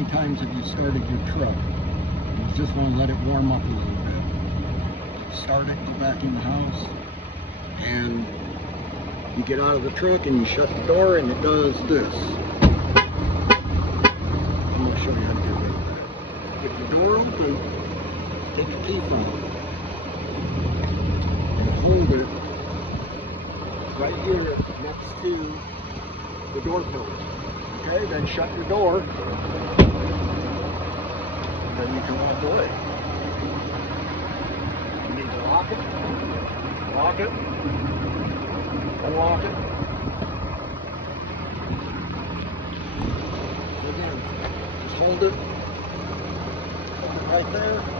many times have you started your truck? You just want to let it warm up a little bit. Start it, go back in the house, and you get out of the truck and you shut the door and it does this. I'm going to show you how to get rid of that. Get the door open, take the key from it, and hold it right here next to the door pillar. Okay, then shut your door, then you can walk away. You need to lock it, unlock it. Again, just hold it right there.